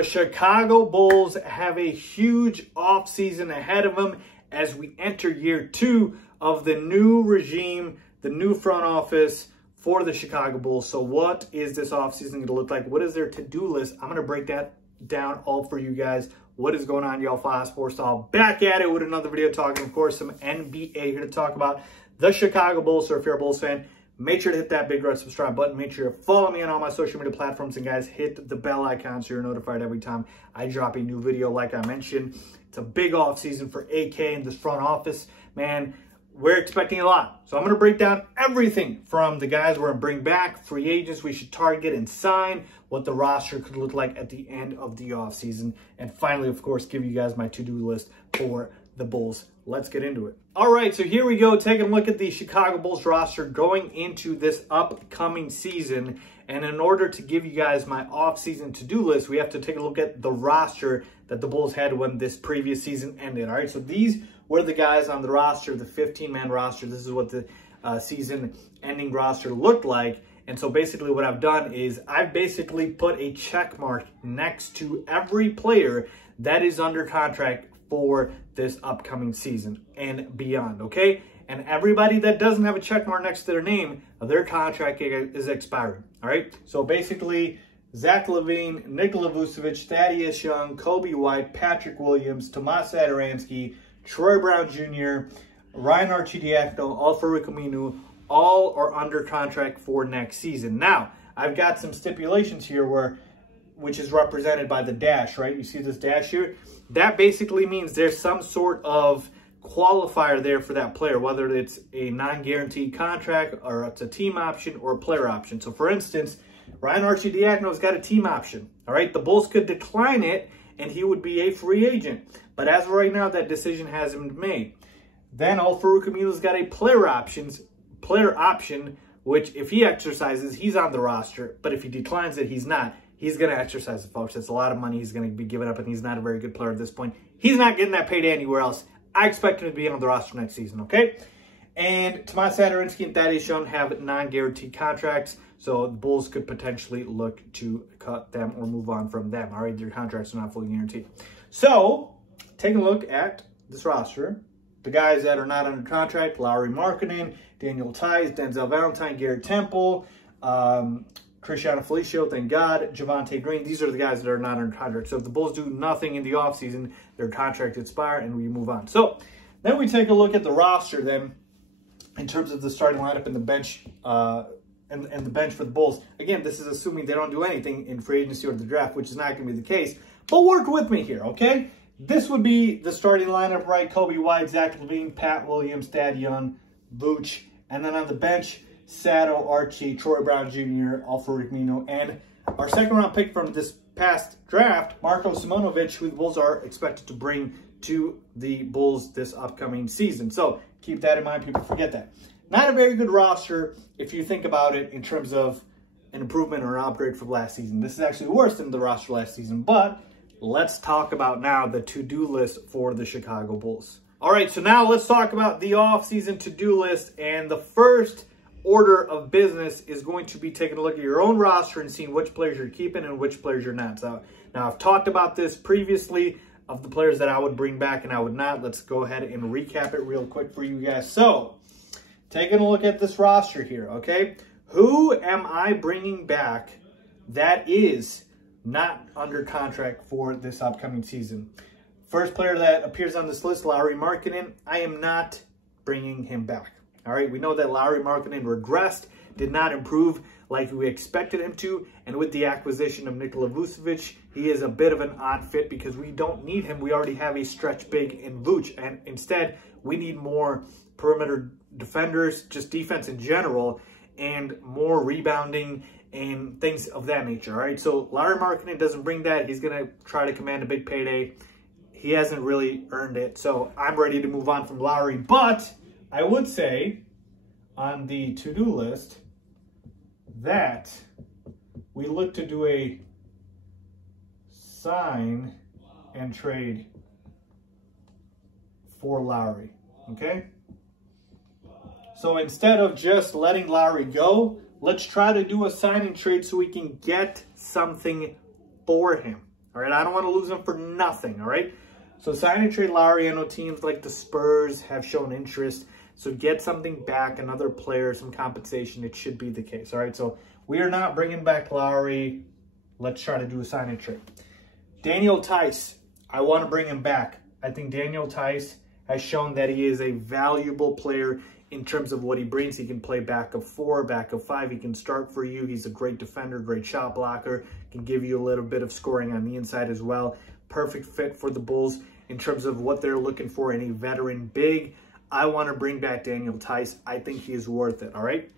The Chicago Bulls have a huge offseason ahead of them as we enter year 2 of the new regime, the new front office for the Chicago Bulls. So what is this offseason going to look like? What is their to-do list? I'm going to break that down all for you guys. What is going on, y'all? Faiz Sports Style back at it with another video talking, of course, some NBA here to talk about the Chicago Bulls. So if you're a Bulls fan, make sure to hit that big red subscribe button. Make sure to follow me on all my social media platforms. And guys, hit the bell icon so you're notified every time I drop a new video. Like I mentioned, it's a big off season for AK and this front office. Man, we're expecting a lot. So I'm going to break down everything from the guys we're going to bring back, free agents we should target and sign, what the roster could look like at the end of the offseason. And finally, of course, give you guys my to-do list for the Bulls. Let's get into it. All right, so here we go, taking a look at the Chicago Bulls roster going into this upcoming season. And in order to give you guys my off-season to-do list, we have to take a look at the roster that the Bulls had when this previous season ended. All right, so these were the guys on the roster, the 15-man roster. This is what the season-ending roster looked like. And so basically what I've done is I've basically put a check mark next to every player that is under contract for this upcoming season and beyond, okay? And everybody that doesn't have a check mark next to their name, their contract is expiring, all right? So basically, Zach LaVine, Nikola Vucevic, Thaddeus Young, Kobe White, Patrick Williams, Tomas Satoransky, Troy Brown Jr., Ryan Arcidiacono, Al-Farouq Aminu, all are under contract for next season. Now, I've got some stipulations here which is represented by the dash, right? You see this dash here? That basically means there's some sort of qualifier there for that player, whether it's a non-guaranteed contract or it's a team option or a player option. So for instance, Ryan Arcidiacono's got a team option, all right? The Bulls could decline it and he would be a free agent. But as of right now, that decision hasn't been made. Then Al-Farouq Amino's got a player option, which if he exercises, he's on the roster. But if he declines it, he's not. He's going to exercise it, folks. That's a lot of money he's going to be giving up, and he's not a very good player at this point. He's not getting that payday anywhere else. I expect him to be on the roster next season, okay? And Tomas Satoransky and Thaddeus Young have non-guaranteed contracts, so the Bulls could potentially look to cut them or move on from them. All right, their contracts are not fully guaranteed. So, take a look at this roster. The guys that are not under contract: Lauri Markkanen, Daniel Tice, Denzel Valentine, Garrett Temple, Cristiano Felicio, thank God, Javonte Green. These are the guys that are not under contract. So if the Bulls do nothing in the offseason, their contract expire and we move on. So then we take a look at the roster then in terms of the starting lineup and the bench and the bench for the Bulls. Again, this is assuming they don't do anything in free agency or the draft, which is not going to be the case. But work with me here, okay? This would be the starting lineup, right? Kobe White, Zach LaVine, Pat Williams, Thad Young, Vooch. And then on the bench, Sato, Archie, Troy Brown Jr., Al-Farouq Aminu, and our second-round pick from this past draft, Marko Simonovic, who the Bulls are expected to bring to the Bulls this upcoming season. So keep that in mind. People forget that. Not a very good roster if you think about it in terms of an improvement or an upgrade from last season. This is actually worse than the roster last season, but let's talk about now the to-do list for the Chicago Bulls. All right, so now let's talk about the off-season to-do list, and the first order of business is going to be taking a look at your own roster and seeing which players you're keeping and which players you're not. So now I've talked about this previously of the players that I would bring back and I would not. Let's go ahead and recap it real quick for you guys. So taking a look at this roster here, okay? Who am I bringing back that is not under contract for this upcoming season? First player that appears on this list, Lauri Markkanen. I am not bringing him back. All right, we know that Lauri Markkanen regressed, did not improve like we expected him to, and with the acquisition of Nikola Vucevic, he is a bit of an odd fit because we don't need him. We already have a stretch big in Vooch, and instead, we need more perimeter defenders, just defense in general, and more rebounding and things of that nature, all right? So Lauri Markkanen doesn't bring that. He's going to try to command a big payday. He hasn't really earned it, so I'm ready to move on from Lauri, but I would say on the to-do list that we look to do a sign and trade for Lauri, okay? So instead of just letting Lauri go, let's try to do a sign and trade so we can get something for him, All right, I don't want to lose him for nothing. All right, so sign and trade Lowry. I know teams like the Spurs have shown interest. So get something back, another player, some compensation. It should be the case. All right, so we are not bringing back Lowry. Let's try to do a sign and trade. Daniel Theis, I want to bring him back. I think Daniel Theis has shown that he is a valuable player in terms of what he brings. He can play back of 4, back of 5. He can start for you. He's a great defender, great shot blocker. Can give you a little bit of scoring on the inside as well. Perfect fit for the Bulls in terms of what they're looking for in a veteran big. I want to bring back Daniel Theis. I think he is worth it, all right?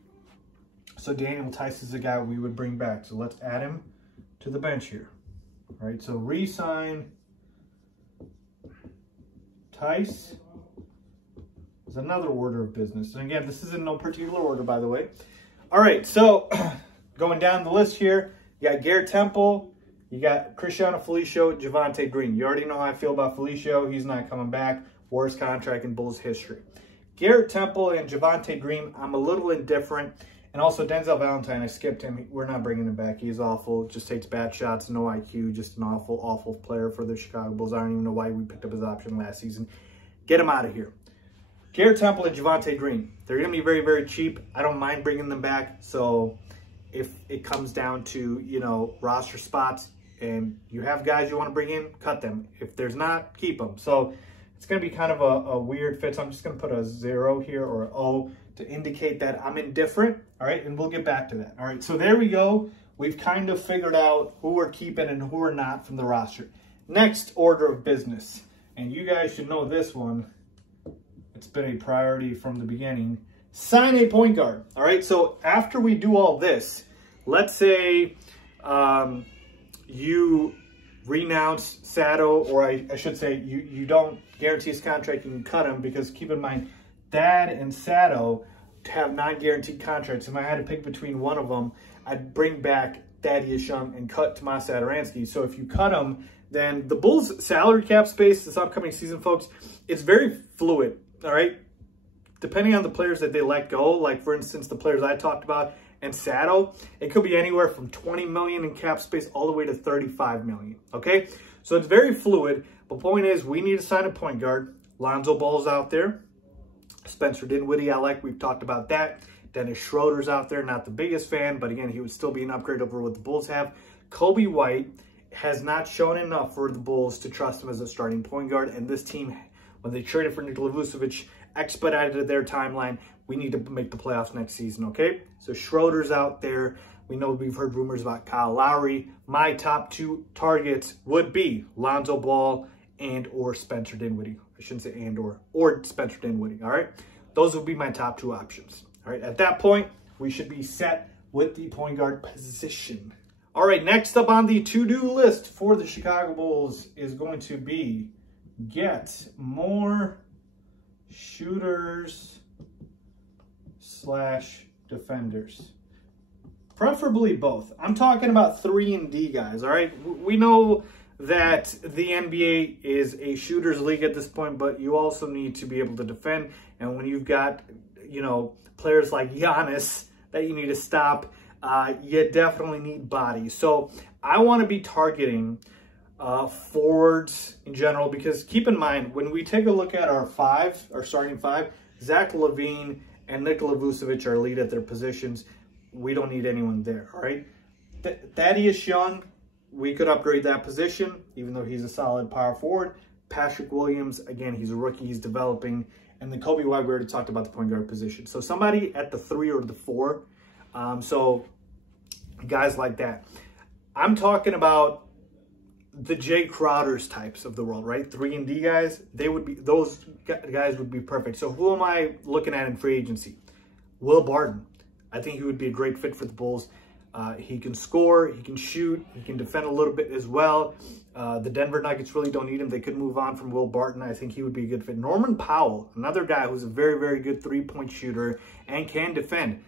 So Daniel Theis is a guy we would bring back. So let's add him to the bench here. All right, so re-sign Theis is another order of business. And again, this is in no particular order, by the way. All right, so going down the list here, you got Garrett Temple, you got Cristiano Felicio, Javonte Green. You already know how I feel about Felicio. He's not coming back. Worst contract in Bulls history. Garrett Temple and Javonte Green, I'm a little indifferent. And also Denzel Valentine, I skipped him. We're not bringing him back. He's awful. Just takes bad shots. No IQ. Just an awful, awful player for the Chicago Bulls. I don't even know why we picked up his option last season. Get him out of here. Garrett Temple and Javonte Green. They're going to be very, very cheap. I don't mind bringing them back. So if it comes down to, you know, roster spots and you have guys you want to bring in, cut them. If there's not, keep them. So it's going to be kind of a weird fit. So I'm just going to put a 0 here or an O to indicate that I'm indifferent. All right, and we'll get back to that. All right, so there we go. We've kind of figured out who we're keeping and who we're not from the roster. Next order of business, and you guys should know this one. It's been a priority from the beginning. Sign a point guard. All right, so after we do all this, let's say you renounce Sato, or I should say you don't guarantee his contract, you can cut him, because keep in mind, Thad and Sato have non-guaranteed contracts. If I had to pick between one of them, I'd bring back Thaddeus Young and cut Tomas Satoransky. So if you cut him, then the Bulls' salary cap space this upcoming season, folks, it's very fluid, all right? Depending on the players that they let go, like, for instance, the players I talked about and Sato, it could be anywhere from $20 million in cap space all the way to $35 million, okay? So it's very fluid. But point is, we need to sign a point guard. Lonzo Ball's out there. Spencer Dinwiddie, I like. We've talked about that. Dennis Schroeder's out there. Not the biggest fan, but again, he would still be an upgrade over what the Bulls have. Kobe White has not shown enough for the Bulls to trust him as a starting point guard. And this team, when they traded for Nikola Vucevic, expedited their timeline. We need to make the playoffs next season, okay? So Schroeder's out there. We know we've heard rumors about Kyle Lowry. My top 2 targets would be Lonzo Ball and or Spencer Dinwiddie. I shouldn't say and or Spencer Dinwiddie, all right? Those would be my top 2 options. All right, at that point, we should be set with the point guard position. All right, next up on the to-do list for the Chicago Bulls is going to be get more shooters / defenders. Preferably both. I'm talking about 3 and D guys, all right? We know that the NBA is a shooter's league at this point, but you also need to be able to defend. And when you've got, you know, players like Giannis that you need to stop, you definitely need bodies. So I want to be targeting forwards in general, because keep in mind, when we take a look at our starting 5, Zach LaVine and Nikola Vucevic are lead at their positions. We don't need anyone there, all right? Thaddeus Young, we could upgrade that position, even though he's a solid power forward. Patrick Williams, again, he's a rookie, he's developing. And then Kobe White, we already talked about the point guard position. So somebody at the 3 or the 4. So guys like that. I'm talking about the Jay Crowders types of the world, right? 3 and D guys, those guys would be perfect. So who am I looking at in free agency? Will Barton. I think he would be a great fit for the Bulls. He can score, he can shoot, he can defend a little bit as well. The Denver Nuggets really don't need him. They could move on from Will Barton. I think he would be a good fit. Norman Powell, another guy who's a very, very good 3-point shooter and can defend.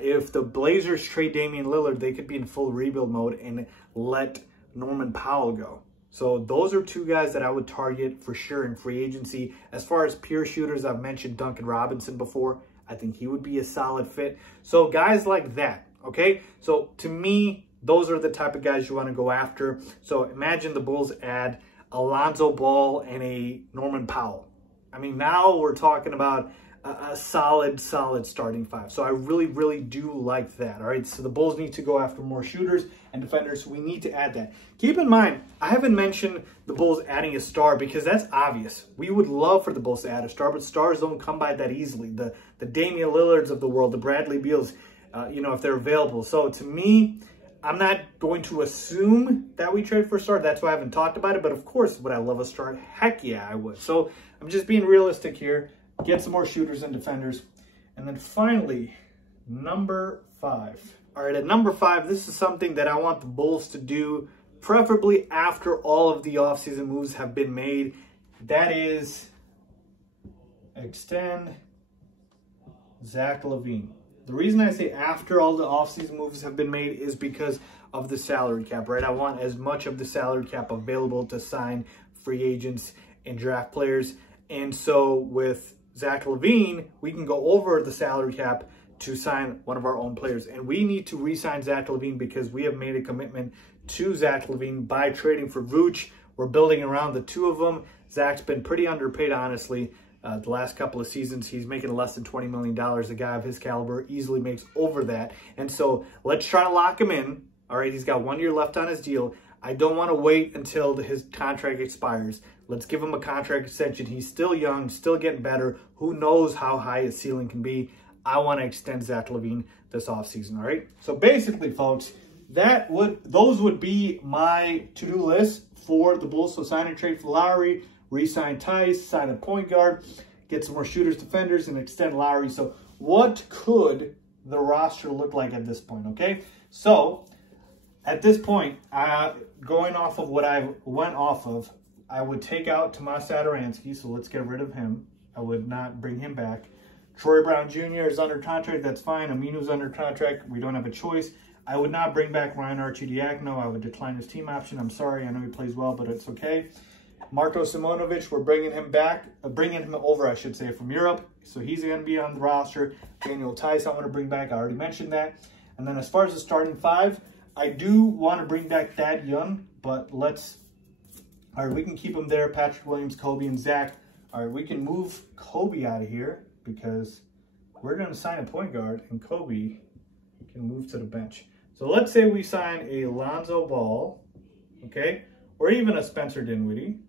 If the Blazers trade Damian Lillard, they could be in full rebuild mode and let Norman Powell go. So those are 2 guys that I would target for sure in free agency. As far as pure shooters, I've mentioned Duncan Robinson before. I think he would be a solid fit. So guys like that, okay? So to me, those are the type of guys you want to go after. So imagine the Bulls add Alonzo Ball and a Norman Powell. I mean, now we're talking about a solid starting five. So I really do like that. All right, so the Bulls need to go after more shooters and defenders. So we need to add that. Keep in mind, I haven't mentioned the Bulls adding a star because that's obvious. We would love for the Bulls to add a star, but stars don't come by that easily. The Damian Lillards of the world, the Bradley Beals, you know, if they're available. So to me, I'm not going to assume that we trade for a star. That's why I haven't talked about it. But of course, would I love a star? Heck yeah, I would. So I'm just being realistic here. Get some more shooters and defenders. And then finally, number 5. All right, at number 5, this is something that I want the Bulls to do, preferably after all of the offseason moves have been made. That is extend Zach LaVine. The reason I say after all the offseason moves have been made is because of the salary cap, right? I want as much of the salary cap available to sign free agents and draft players. And so with Zach LaVine, we can go over the salary cap to sign one of our own players. And we need to re-sign Zach LaVine because we have made a commitment to Zach LaVine by trading for Vooch. We're building around the two of them. Zach's been pretty underpaid, honestly. The last couple of seasons, he's making less than $20 million. A guy of his caliber easily makes over that. And so let's try to lock him in. All right, he's got 1 year left on his deal. I don't want to wait until his contract expires. Let's give him a contract extension. He's still young, still getting better. Who knows how high his ceiling can be? I want to extend Zach LaVine this offseason, all right? So basically, folks, those would be my to-do list for the Bulls. So sign and trade for Lowry, re-sign Tice, sign a point guard, get some more shooters, defenders, and extend Lowry. So what could the roster look like at this point, okay? So at this point, going off of what I went off of, I would take out Tomas Satoransky, so let's get rid of him. I would not bring him back. Troy Brown Jr. is under contract. That's fine. Aminu's under contract. We don't have a choice. I would not bring back Ryan Arcidiacono. I would decline his team option. I'm sorry. I know he plays well, but it's okay. Marko Simonovic, we're bringing him back, bringing him over, I should say, from Europe. So he's going to be on the roster. Daniel Tice, I want to bring back. I already mentioned that. And then as far as the starting 5, I do want to bring back Thad Young, but all right, we can keep him there. Patrick Williams, Kobe, and Zach. All right, we can move Kobe out of here because we're going to sign a point guard, and Kobe can move to the bench. So let's say we sign a Lonzo Ball, okay, or even a Spencer Dinwiddie,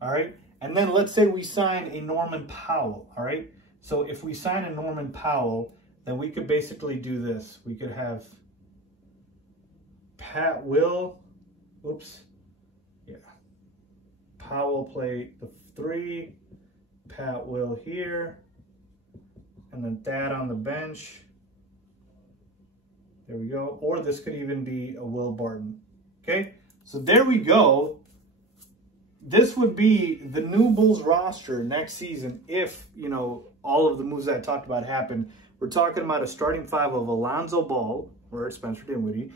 all right? And then let's say we sign a Norman Powell, all right? So if we sign a Norman Powell, then we could basically do this. We could have Powell play the 3, Pat Will here, and then Thad on the bench. There we go. Or this could even be a Will Barton. Okay, so there we go. This would be the new Bulls roster next season if, you know, all of the moves that I talked about happen. We're talking about a starting 5 of Alonzo Ball, or Spencer Dinwiddie,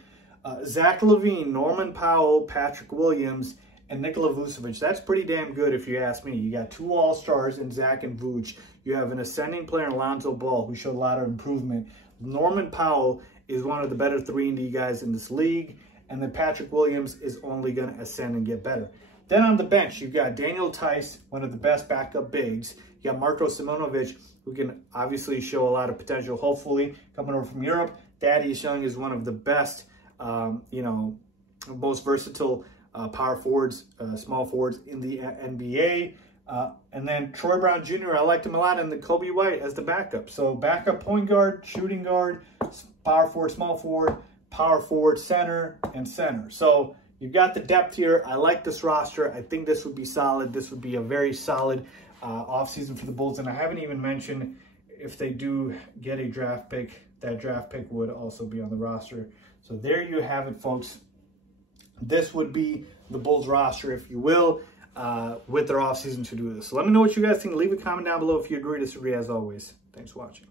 Zach LaVine, Norman Powell, Patrick Williams, and Nikola Vucevic. That's pretty damn good if you ask me. You got 2 all-stars in Zach and Vooch. You have an ascending player in Alonzo Ball who showed a lot of improvement. Norman Powell is one of the better 3-and-D guys in this league. And then Patrick Williams is only going to ascend and get better. Then on the bench, you've got Daniel Tice, one of the best backup bigs. You got Marko Simonovic, who can obviously show a lot of potential, hopefully, coming over from Europe. Thaddeus Young is one of the best, you know, most versatile power forwards, small forwards in the NBA. And then Troy Brown Jr., I liked him a lot, and then Kobe White as the backup. So backup point guard, shooting guard, power forward, small forward, power forward, center, and center. So you've got the depth here. I like this roster. I think this would be solid. This would be a very solid offseason for the Bulls. And I haven't even mentioned if they do get a draft pick, that draft pick would also be on the roster. So there you have it, folks. This would be the Bulls roster, if you will, with their offseason to do this. So let me know what you guys think. Leave a comment down below if you agree or disagree, as always. Thanks for watching.